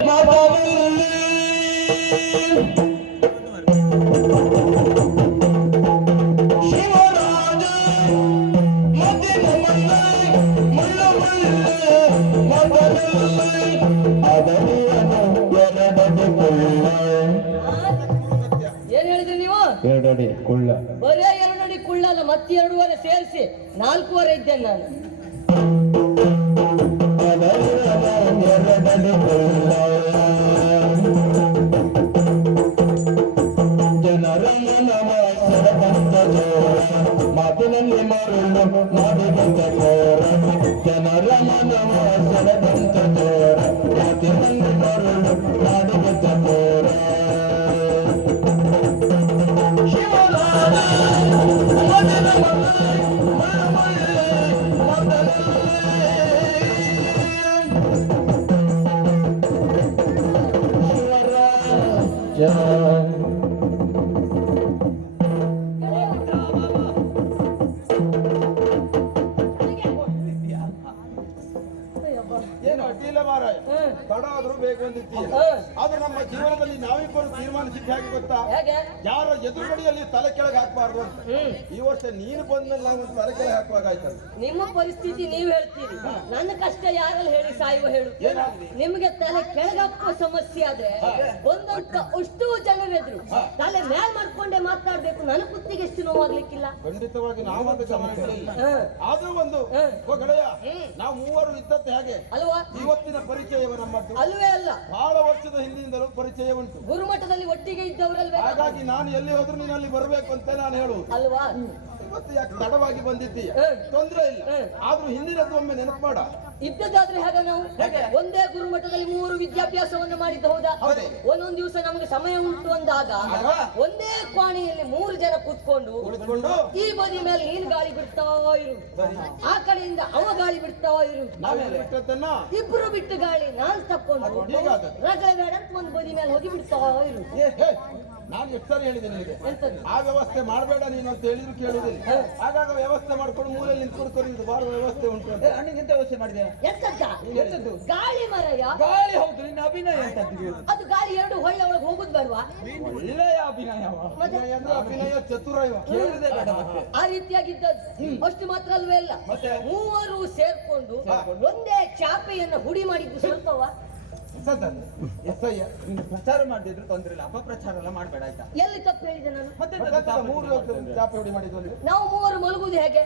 ಏನ್ ಹೇಳಿದ್ರಿ ನೀವು? ಎರಡಡಿ ಕುಳ್ಳ. ಬರೇ ಎರಡಡಿ ಕುಳ್ಳ ಅಲ್ಲ, ಮತ್ತೆ 2.5 ಸೇರಿಸಿ 4.5 ಇದ್ದೇನೆ ನಾನು. ಮಾತಿನಲ್ಲಿ ಮರುಳು ಮಾಡಿದಂತ ಚೋರ, ಜನರ ಮನವ ಸೆಳೆದಂತ ಚೋರ, ಮಾತಿನಲ್ಲಿ ಮರುಳು ಮಾಡಿದಂತ ಚೋರ. ಏನು ಅಡ್ಡಿಲ್ಲ ಮಾರಾಯ, ತಡ ಆದ್ರೂ ಬೇಕು ಅಂದಿದ್ದೀಯ. ಆದ್ರೆ ನಮ್ಮ ಜೀವನದಲ್ಲಿ ನಾವಿಬ್ಬರು ತೀರ್ಮಾನಿಸಿದ್ದು ಹೇಗೆ ಗೊತ್ತಾ? ಯಾರ ಎದುರುಗಡೆಯಲ್ಲಿ ತಲೆ ಕೆಳಗೆ ಹಾಕಬಾರ್ದು ಅಂತ. ಈ ವರ್ಷ ನೀನು ಬಂದ್ಮೇಲೆ ನಾವು ತಲೆ ಕೆಳಗೆ ಹಾಕುವಾಗ ಆಯ್ತಲ್ಲ. ನಿಮ್ಮ ಪರಿಸ್ಥಿತಿ ನೀವ್ ಹೇಳ್ತೀರಿ, ನನ್ನ ಕಷ್ಟ ಯಾರಲ್ಲಿ ಹೇಳಿ ಸಾಯುವ ಹೇಳು. ನಿಮ್ಗೆ ತಲೆ ಕೆಳಗಾಕುವ ಸಮಸ್ಯೆ ಆದ್ರೆ ಒಂದಂತ ಅಷ್ಟು ಜನರೆದ್ರು ತಲೆ ಮೇಲ್ ಮಾಡ್ಕೊಂಡೆ ಮಾತಾಡ್ಬೇಕು. ನನ್ನ ಕುತ್ತಿಗೆ ಎಷ್ಟು ನೋವಾಗ್ಲಿಕ್ಕಿಲ್ಲ. ಖಂಡಿತವಾಗಿ ನಾವೊಂದು ಸಮಸ್ಯೆ ಇಲ್ಲ. ಆದ್ರೂ ಒಂದು ಗೆಳೆಯ, ನಾವು ಮೂವರು ಇದ್ದದ್ದು ಹೇಗೆ ಅಲ್ವಾ? ಇವತ್ತಿನ ಪರಿಚಯ ನಮ್ಮದ್ದು ಅಲ್ವೇ ಅಲ್ಲ, ಬಹಳ ವರ್ಷದ ಹಿಂದಿನಿಂದಲೂ ಪರಿಚಯ ಉಂಟು. ಗುರುಮಠದಲ್ಲಿ ಒಟ್ಟಿಗೆ ಇದ್ದವರಲ್ವೇ? ಹಾಗಾಗಿ ನಾನು ಎಲ್ಲಿ ಹೋದ್ರು ನೀನು ಅಲ್ಲಿ ಬರಬೇಕು ಅಂತ ನಾನು ಹೇಳುವುದು. ಅಲ್ವಾ? ಇವತ್ತು ಯಾಕೆ ತಡವಾಗಿ ಬಂದಿದ್ದೀಯ? ತೊಂದ್ರೆ ಇಲ್ಲ, ಆದ್ರೂ ಹಿಂದಿನದ್ದು ಒಮ್ಮೆ ನೆನಪು ಮಾಡ. ಇದ್ದದಾದ್ರೆ ಹೇಗ ನಾವು ಒಂದೇ ಗುರುಮಠದಲ್ಲಿ 3 ವಿದ್ಯಾಭ್ಯಾಸವನ್ನು ಮಾಡಿದ್ದು ಹೌದಾ? ಒಂದೊಂದು ದಿವಸ ನಮಗೆ ಸಮಯ ಉಂಟು ಅಂದಾಗ ಒಂದೇ ಕೋಣೆಯಲ್ಲಿ 3 ಜನ ಕೂತ್ಕೊಂಡು ಈ ಬದಿ ಮೇಲೆ ನೀನು ಗಾಳಿ ಬಿಡ್ತಾ ಇರು, ಆ ಕಡೆಯಿಂದ ಅವ ಗಾಳಿ ಬಿಡ್ತಾ ಇರು, ಇಬ್ರು ಬಿಟ್ಟು ಗಾಳಿ ನಾನ್ ತಕ್ಕೊಂಡು ರಗಳೆ ಬೇಡ ಅಂತ ಒಂದು ಬದಿ ಮೇಲೆ ಹೋಗಿ ಬಿಡ್ತಾ ಇರು. ನಾನು ಎಷ್ಟು ಸರಿ ಹೇಳಿದ್ದೇನೆ ನಿನಗೆ, ಆ ವ್ಯವಸ್ಥೆ ಮಾಡಬೇಡ ನೀನು ಅಂತ ಹೇಳಿದ್ರು ಕೇಳುದಿಲ್ಲ. ಆಗಾಗ ವ್ಯವಸ್ಥೆ ಮಾಡ್ಕೊಂಡು ಮೂಲೆಯಲ್ಲಿ ನಿಂತ್ಕೊಂಡು ಬಾರುವ ವ್ಯವಸ್ಥೆ ಉಂಟು. ಎಂತ ವ್ಯವಸ್ಥೆ ಮಾಡಿದೆ? ಎಂತದ್ದು ಗಾಳಿ ಮರಯ? ಗಾಳಿ ಹೌದು, ನಿನ್ನ ಅಭಿನಯ ಎಂತದ್ದು? ಅದು ಗಾಳಿ 2 ಹೊಳ್ಳೆ ಒಳಗೆ ಹೋಗುದು ಬೇಡವಾ? ಒಳ್ಳೆಯ ಅಭಿನಯ, ಅಭಿನಯ ಚತುರ ಕೇಳುದೇ ಬೇಡ. ಆ ರೀತಿಯಾಗಿದ್ದದ್ದು ಅಷ್ಟು ಮಾತ್ರ ಅಲ್ವೇ ಅಲ್ಲ, 3 ಸೇರ್ಕೊಂಡು ಒಂದೇ ಚಾಪೆಯನ್ನು ಹುಡಿ ಮಾಡಿದ್ದು ಸ್ವಲ್ಪವಾ? ಪ್ರಚಾರ ಮಾಡಿದ್ರು ತೊಂದ್ರೆ ಇಲ್ಲ, ಅಪಪ್ರಚಾರ ಎಲ್ಲ ಮಾಡ್ಬೇಡ ಆಯ್ತಾ? ಎಲ್ಲಿ ತಪ್ಪು ಹೇಳಿದೆ ನಾನು? ಮೂರು ಚಾಪೆ ಹುಡಿ ಮಾಡಿದ್ವಿ. ನಾವು 3 ಮಲಗುದು ಹೇಗೆ?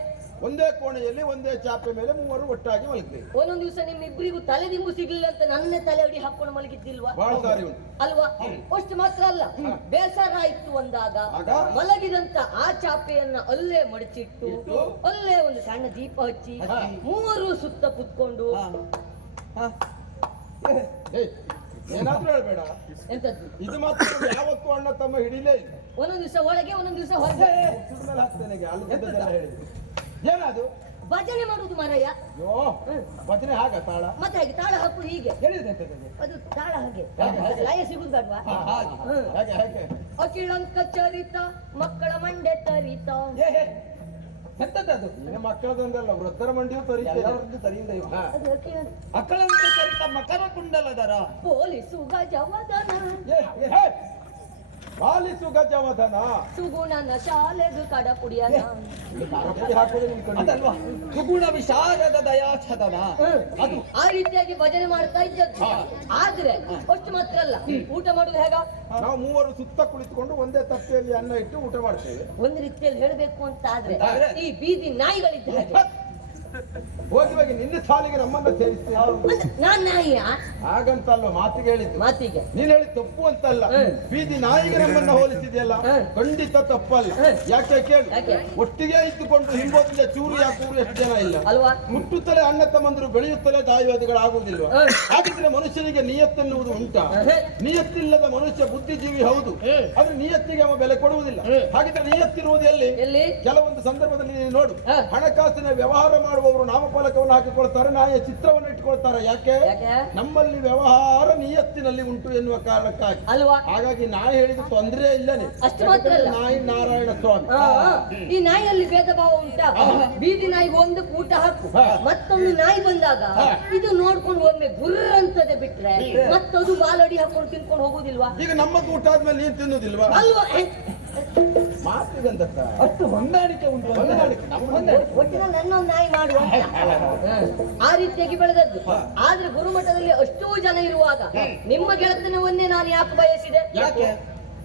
ಒಂದೇ ಕೋಣೆಯಲ್ಲಿ ಒಂದೇ ಚಾಪೆ ಮೇಲೆ 3 ಒಟ್ಟಾಗಿ ಮಲಗಿದ್ವಿ. ಒಂದೊಂದು ದಿವಸ ನಿಮ್ಮಿಬ್ಬರಿಗೂ ತಲೆ ದಿಂಬು ಸಿಗ್ಲಿಲ್ಲ ಅಂತ ನನ್ನೇ ತಲೆ ಹೊಡಿ ಹಾಕೊಂಡು ಮಲಗಿದ್ದಿಲ್ವಾ? ಬಹಳ ಸಾರಿ ಉಂಟು ಅಲ್ವಾ? ಅಷ್ಟು ಮಾತ್ರ ಅಲ್ಲ, ಬೇಸರ ಆಯ್ತು ಅಂದಾಗ ಮಲಗಿದಂತ ಆ ಚಾಪೆಯನ್ನ ಅಲ್ಲೇ ಮಡಚಿಟ್ಟು ಅಲ್ಲೇ ಒಂದು ಸಣ್ಣ ದೀಪ ಹಚ್ಚಿ 3 ಸುತ್ತ ಕುತ್ಕೊಂಡು ಏನಾದ್ರೂ ಹೇಳ್ಬೇಡ. ಎಂತದ್ದು ಇದು ಮಾತ್ರ ಯಾವತ್ತು ಅಣ್ಣ ತಮ್ಮ ಹಿಡಿಲೇ ಇಲ್ಲ. ಒಂದೊಂದು ದಿವಸ ಒಳಗೆ ಒಂದೊಂದು ದಿವಸ ಹೊರಗೆ ಹಾಕ್ತೇನೆ. ಏನದು? ಭಜನೆ ಮಾಡುದು ಮಾರಯ್ಯ. ಭಜನೆ ಹಾಗ ತಾಳ ಮತ್ತೆ ಹಾಗೆ ತಾಳ ಹಾಕುದು ಹೀಗೆ ಹೇಳಿದೆ. ಅದು ತಾಳ ಹಾಗೆ ಲಯ ಸಿಗುದು ಬೇಡವಾ? ಅಖಿಳಂಕ ಚರಿತ ಮಕ್ಕಳ ಮಂಡೆ ತರಿತ. ಎಂತದ್ದು? ಮಕ್ಕಳದೊಂದಲ್ಲ, ವೃದ್ಧರ ಮಂಡಿಯೂ ತರಿಯಿಂದ ಮಕ್ಕಳಂತ ಚರಿತ ಮಕರ ಕುಂಡಲದರ ಪೊಲೀಸು ಗಜವದನ ಪಾಲಿಸು ಗಜವದನ ಸುಗುಣನ ಶಾಲೆದು ಕಡಪುಡಿಯನ ಅದಲ್ವಾ? ಸುಗುಣ ವಿಷಾದದ ದಯಾಛದನ. ಅದು ಆ ರೀತಿಯಾಗಿ ಭಜನೆ ಮಾಡ್ತಾ ಇದ್ದದ್ದು. ಆದ್ರೆ ಅಷ್ಟು ಮಾತ್ರ ಅಲ್ಲ, ಊಟ ಮಾಡುದು ಹೇಗ? ನಾವು 3 ಸುತ್ತ ಕುಳಿತುಕೊಂಡು ಒಂದೇ ತಟ್ಟೆಯಲ್ಲಿ ಅನ್ನ ಇಟ್ಟು ಊಟ ಮಾಡ್ತೇವೆ. ಒಂದು ರೀತಿಯಲ್ಲಿ ಹೇಳಬೇಕು ಅಂತ ಆದ್ರೆ ಈ ಬೀದಿ ನಾಯಿಗಳಿದ್ದ ಹಾಗೆ. ಹೋಗಿ ನಿನ್ನ ಸಾಲಿಗೆ ನಮ್ಮನ್ನ ಸೇರಿಸ್ತೇವೆ. ನಾನ್ ನಾಯಿಯ ಹಾಗಂತಲ್ವ ಮಾತಿಗೆ ಹೇಳಿದ್ದು. ಮಾತಿಗೆ ನೀನ್ ಹೇಳಿ ತಪ್ಪು ಅಂತಲ್ಲ, ಬೀದಿ ನಾಯಿಗೆ ನಮ್ಮನ್ನ ಹೋಲಿಸಿದೆಯಲ್ಲ, ಖಂಡಿತ ತಪ್ಪಲ್ಲ. ಯಾಕೆ ಕೇಳಿ, ಒಟ್ಟಿಗೆ ಇದ್ದುಕೊಂಡು ಹಿಂಬದಿಯ ಚೂರು ಯಾಕೂರು ಎಷ್ಟು ಜನ ಇಲ್ಲ ಅಲ್ವಾ? ಮುಟ್ಟುತ್ತಲೇ ಅಣ್ಣ ತಮ್ಮಂದರು ಬೆಳೆಯುತ್ತಲೇ ದಾಯಿವಾದಿಗಳಾಗುವುದಿಲ್ವ? ಹಾಗಿದ್ರೆ ಮನುಷ್ಯನಿಗೆ ನಿಯತ್ತೆನ್ನುವುದು ಉಂಟಾ? ನಿಯತ್ತಿಲ್ಲದ ಮನುಷ್ಯ ಬುದ್ಧಿಜೀವಿ ಹೌದು, ಆದ್ರೆ ನಿಯತ್ತಿಗೆ ಅವ ಬೆಲೆ ಕೊಡುವುದಿಲ್ಲ. ಹಾಗಿದ್ರೆ ನಿಯತ್ತಿರುವುದು ಎಲ್ಲಿ? ಕೆಲವೊಂದು ಸಂದರ್ಭದಲ್ಲಿ ನೋಡು, ಹಣಕಾಸಿನ ವ್ಯವಹಾರ ಮಾಡುವವರು ನಾಮಫಲ ನಾಮಫಲಕವನ್ನು ಹಾಕಿಕೊಳ್ತಾರೆ, ನಾಯಿಯ ಚಿತ್ರವನ್ನು ಇಟ್ಕೊಳ್ತಾರೆ. ಯಾಕೆ? ಯಾಕೆ? ನಮ್ಮಲ್ಲಿ ವ್ಯವಹಾರ ನಿಯತ್ತಿನಲ್ಲಿ ಉಂಟು ಎನ್ನುವ ಕಾರಣಕ್ಕಾಗಿ. ಅಲ್ವಾ? ಹಾಗಾಗಿ ನಾಯಿ ಹೇಳಿದ ತೊಂದರೆ ಇಲ್ಲನೆ. ಅಷ್ಟು ಮಾತ್ರ ಅಲ್ಲ, ನಾಯಿ ನಾರಾಯಣ ಸ್ವಾಮಿ. ಈ ನಾಯಿಯಲ್ಲಿ ಭೇದ ಭಾವ ಉಂಟಾ? ಬೀದಿ ನಾಯಿಗೆ ಒಂದು ಊಟ ಹಾಕು, ಮತ್ತೊಂದು ನಾಯಿ ಬಂದಾಗ ಇದು ನೋಡ್ಕೊಂಡು ಒಮ್ಮೆ ಗುರ್ರ ಅಂತದೆ ಬಿಟ್ರೆ ಮತ್ತದು ಬಾಲಡಿ ಹಾಕೊಂಡು ತಿನ್ಕೊಂಡು ಹೋಗುದಿಲ್ವಾ? ಈಗ ನಮ್ಮ ಊಟ ಆದ್ಮೇಲೆ ನೀನ್ ತಿನ್ನುದಿಲ್ವಾ? ಅಲ್ವಾ? ಮಾತಿಗಂತ ಅಷ್ಟು ಹೊಂದಾಣಿಕೆ ಉಂಟು ಅಂತ. ಹೊಂದಾಣಿಕೆ, ನಮ್ಮ ಹೊಂದಾಣಿಕೆ. ಒಟ್ಟಿನ ನನ್ನ ಒಂದು ನಾಯಿ ಮಾಡುವ ಆ ರೀತಿಯಾಗಿ ಬೆಳೆದದ್ದು. ಆದ್ರೆ ಗುರುಮಠದಲ್ಲಿ ಅಷ್ಟೂ ಜನ ಇರುವಾಗ ನಿಮ್ಮ ಗೆಳತನವನ್ನೇ ನಾನು ಯಾಕೆ ಬಯಸಿದೆ? ಯಾಕೆ?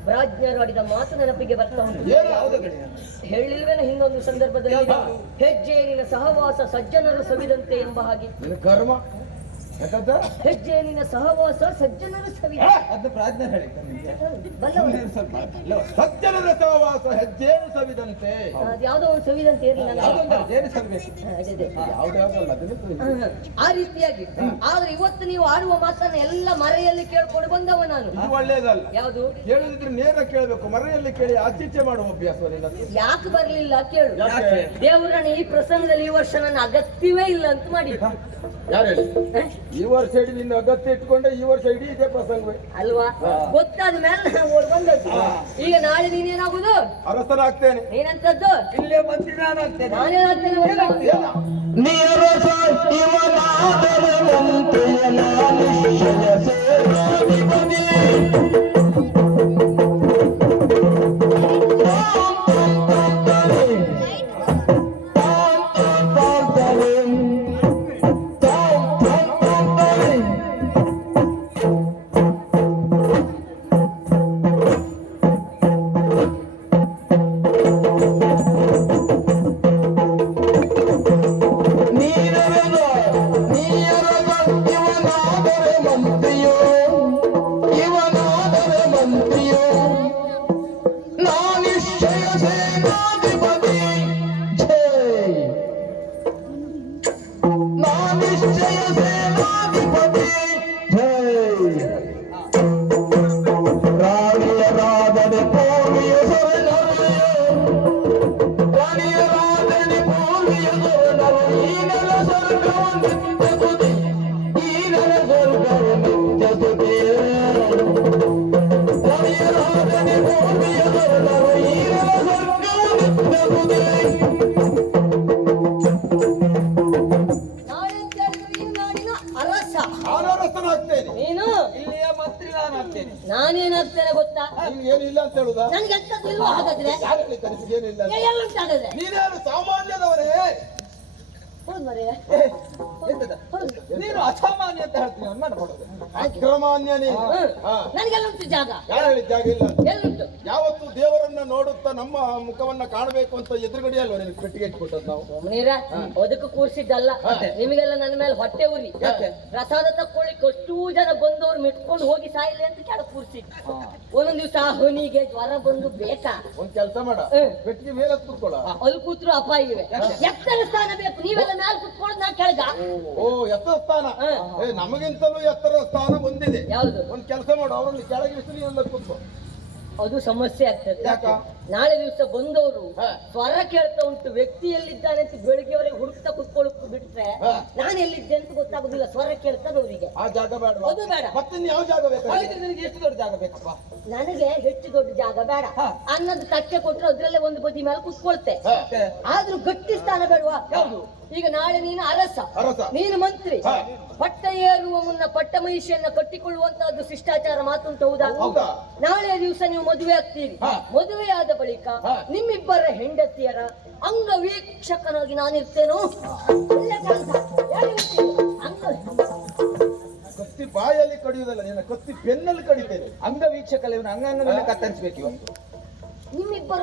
ಪ್ರಾಜ್ಞರು ಆಡಿದ ಮಾತು ನೆನಪಿಗೆ ಬರ್ತಾ ಉಂಟು. ಏನು? ಯಾವುದು ಕಡೆ? ಹೇಳಿಲ್ವೇನ ಹಿಂದೊಂದು ಸಂದರ್ಭದಲ್ಲಿ, ಹೆಜ್ಜೆಯಲ್ಲಿನ ಸಹವಾಸ ಸಜ್ಜನರು ಸವಿದಂತೆ ಎಂಬ ಹಾಗೆ. ನಿನ್ನ ಕರ್ಮ ಯಾಕಂತ? ಹೆಜ್ಜೆಯಲ್ಲಿನ ಸಹವಾಸ ಸಜ್ಜನರು ಸವಿದ. ಅದು ಪ್ರಾಜ್ಞೆ ಹೇಳಿದ್ದ ನಿಮ್ಗೆ. ಬಲ್ಲವ ಸಜ್ಜನರ ಸಹವಾಸ ಹೆಜ್ಜೆಯನ್ನು ಸವಿದಂತೆ. ಯಾವ್ದೋ ಒಂದು ಸವಿದಂತೆ ಇರ್ಲಿ ನನಗೆ. ಅದೊಂದು ಜೇನು ಸಲ್ಬೇಕು. ಅದೇ. ಯಾವ್ದಾವ್ದಲ್ಲ ಅದನ್ನು ಆ ರೀತಿಯಾಗಿ. ಆದ್ರೆ ಇವತ್ತು ನೀವು ಆಡುವ ಮಾತನ್ನ ಎಲ್ಲ ಮರೆಯಲ್ಲಿ ಕೇಳ್ಕೊಂಡು ಬಂದವ ನಾನು. ಇದು ಒಳ್ಳೇದಲ್ಲ. ಯಾವುದು? ಕೇಳುದಿದ್ರೆ ನೇರ ಕೇಳಬೇಕು, ಮರೆಯಲ್ಲಿ ಕೇಳಿ ಆಚೀಚೆ ಮಾಡುವ ಅಭ್ಯಾಸ ನಿನ್ನದು. ಯಾಕೆ ಬರ್ಲಿಲ್ಲ ಕೇಳು. ಯಾಕೆ? ದೇವರನ್ನ ಈ ಪ್ರಸಂಗದಲ್ಲಿ ಈ ವರ್ಷ ನನ್ನ ಅಗತ್ಯವೇ ಇಲ್ಲ ಅಂತ ಮಾಡಿ. ಯಾರು ಹೇಳಿ? ಈ ವರ್ಷ ಇಡೀ ನಿನ್ನ ಅಗತ್ಯ ಇಟ್ಕೊಂಡೆ, ಈ ವರ್ಷ ಇಡೀ ಇದೇ ಪ್ರಸಂಗವೇ ಅಲ್ವಾ? ಗೊತ್ತಾದ ಮೇಲೆ ನಾನು ಓಡ್ ಬಂದದ್ದು. ಈಗ ನಾಳೆ ನೀನೇನಾಗುದು? ಅರಸನಾಗ್ತೇನೆ. ನೀನಂತದ್ದು? ಇಲ್ಲೇ ಮಂತ್ರಿ ನಾನಾಗ್ತೇನೆ. ನಾನೇನಾಗ್ತೇನೆ ಗೊತ್ತಾ? ಅರಸನಾಗ್ತೇನೆ. ನೀನು? ಇಲ್ಲಿಯ ಮಂತ್ರಿ ನಾನಾಗ್ತೇನೆ. ನಾನೇನಾಗ್ತೇನೆ ಗೊತ್ತಾ? ನಿನ್ಗೆ ಏನಿಲ್ಲ ಅಂತ ಹೇಳುದಾ? ನನ್ಗೆ ಎಂತದ್ದು ಇಲ್ವಾ ಹಾಗಾದ್ರೆ? ಯಾರು ಹೇಳಿದ್ದಾರೆ ನಿನ್ಗೆ ಏನಿಲ್ಲ ಅಂತ? ಎಲ್ಲುಂಟು ಹಾಗಾದ್ರೆ? ನೀನೇನು ಸಾಮಾನ್ಯದವರೇ? ಹೌದು ಮರೆಯ. ಎಂತದ? ನೀನು ಅಸಾಮಾನ್ಯ ಅಂತ ಹೇಳ್ತೀನಿ, ಅನ್ಮಾಡ್ಕೊಡೋದು. ಅಕ್ರಮಾನ್ಯ ನೀನು. ನನಗೆಲ್ಲುಂಟು ಜಾಗ. ಯಾರು ಹೇಳಿದ ಜಾಗ ಇಲ್ಲ? ಎಲ್ಲುಂಟು? ಯಾವತ್ತು ದೇವರನ್ನ ನೋಡುತ್ತಾ ನಮ್ಮ ಮುಖವನ್ನ ಕಾಣಬೇಕು ಅಂತ ಎದುರುಗಡೆ ಅಲ್ವಾ ನಿನಗೆ ಪೆಟ್ಟಿಗೆ ಇಟ್ಕೊಟ್ಟದ್ದು ನಾವು? ಸುಮ್ಮನೀರ, ಅದಕ್ಕೆ ಕೂರ್ಸಿದ್ದಲ್ಲ. ನಿಮಗೆಲ್ಲ ನನ್ನ ಮೇಲೆ ಹೊಟ್ಟೆ ಉರಿ. ಯಾಕೆ? ಪ್ರಸಾದ ತಕ್ಕೊಳ್ಳಿಕ್ಕೆ ಅಷ್ಟೂ ಜನ ಬಂದವ್ರು ಮಿಟ್ಕೊಂಡು ಹೋಗಿ ಸಾಯಿಲೆ ಅಂತ ಕೆಳಗೆ ಕೂರ್ಸಿದ್ದು. ಒಂದೊಂದ್ ದಿವಸ ಹನಿಗೆ ಜ್ವರ ಬಂದು ಬೇಕಾ? ಒಂದ್ ಕೆಲಸ ಮಾಡ, ಪೆಟ್ಟಿಗೆ ಮೇಲೆ ಕೂತ್ಕೊಳ್ಳ. ಅಲ್ಲಿ ಕೂತ್ರು ಅಪಾಯವಿವೆ. ಎತ್ತರ ಸ್ಥಾನ ಬೇಕು. ನೀವೆಲ್ಲ ಮೇಲೆ ಕುತ್ಕೊಳ್ಳೋದು, ನಾ ಕೆಳಗ. ಓ, ಎತ್ತರ ಸ್ಥಾನ. ನಮಗಿಂತಲೂ ಎತ್ತರ ಸ್ಥಾನ ಬಂದಿದೆ. ಯಾವ್ದು? ಒಂದ್ ಕೆಲಸ ಮಾಡು, ಅವರನ್ನು ಕೆಳಗೆ ಇಳಿಸಿ ನೀವೆಲ್ಲ ಕೂತ್ಕೊ. ಅದು ಸಮಸ್ಯೆ ಆಗ್ತದೆ. ಯಾಕ? ನಾಳೆ ದಿವಸ ಬಂದವರು ಸ್ವರ ಕೇಳ್ತಾ ಉಂಟು, ವ್ಯಕ್ತಿ ಎಲ್ಲಿದ್ದಾನೆ ಅಂತ ಬೆಳಿಗ್ಗೆವರೆಗೆ ಹುಡುಕ್ತಾ ಕುತ್ಕೊಳ್ಳಕ್ ಬಿಟ್ರೆ ನಾನು ಎಲ್ಲಿದ್ದೆ ಅಂತ ಗೊತ್ತಾಗುದಿಲ್ಲ. ಸ್ವರ ಕೇಳ್ತದ ಅವರಿಗೆ. ಆ ಜಾಗ ಬೇಡ. ಅದು ಬೇಡ. ಮತ್ತೆ ಯಾವ ಜಾಗ ಬೇಕು? ಹಾಗಿದ್ರೆ ನಿನಗೆ ಎಷ್ಟು ದೊಡ್ಡ ಜಾಗ ಬೇಕಪ್ಪ? ನನಗೆ ಹೆಚ್ಚು ದೊಡ್ಡ ಜಾಗ ಬೇಡ. ಅನ್ನದ ತಟ್ಟೆ ಕೊಟ್ರೆ ಅದ್ರಲ್ಲೇ ಒಂದು ಬದಿ ಮೇಲೆ ಕುತ್ಕೊಳ್ತೆ. ಆದ್ರೂ ಗಟ್ಟಿ ಸ್ಥಾನ ಬೇಡವಾ? ಯಾವುದು? ಈಗ ನಾಳೆ ನೀನು ಅರಸ, ನೀನು ಮಂತ್ರಿ. ಪಟ್ಟ ಏರುವ ಮುನ್ನ ಪಟ್ಟ ಮಹಿಷಿಯನ್ನ ಕಟ್ಟಿಕೊಳ್ಳುವಂತಹದ್ದು ಶಿಷ್ಟಾಚಾರ ಮಾತುಂಟು. ಹೌದಾ? ನಾಳೆ ದಿವಸ ನೀವು ಮದುವೆ ಆಗ್ತೀರಿ. ಮದುವೆಯಾದ ಬಳಿಕ ನಿಮ್ಮಿಬ್ಬರ ಹೆಂಡತಿಯರ ಅಂಗವೀಕ್ಷಕನಾಗಿ ನಾನಿರ್ತೇನೋ. ಕತ್ತಿ ಬಾಯಲ್ಲಿ ಕಡಿಯುವುದಲ್ಲ, ನಿನ್ನ ಕತ್ತಿ ಬೆನ್ನಲ್ಲಿ ಕಡಿತೇನೆ. ಅಂಗವೀಕ್ಷಕಲ್ಲಿ ಇವನು ಅಂಗಾಂಗವನ್ನು ಕತ್ತರಿಸಬೇಕು ಇವತ್ತು. ನಿಮ್ಮಿಬ್ಬರ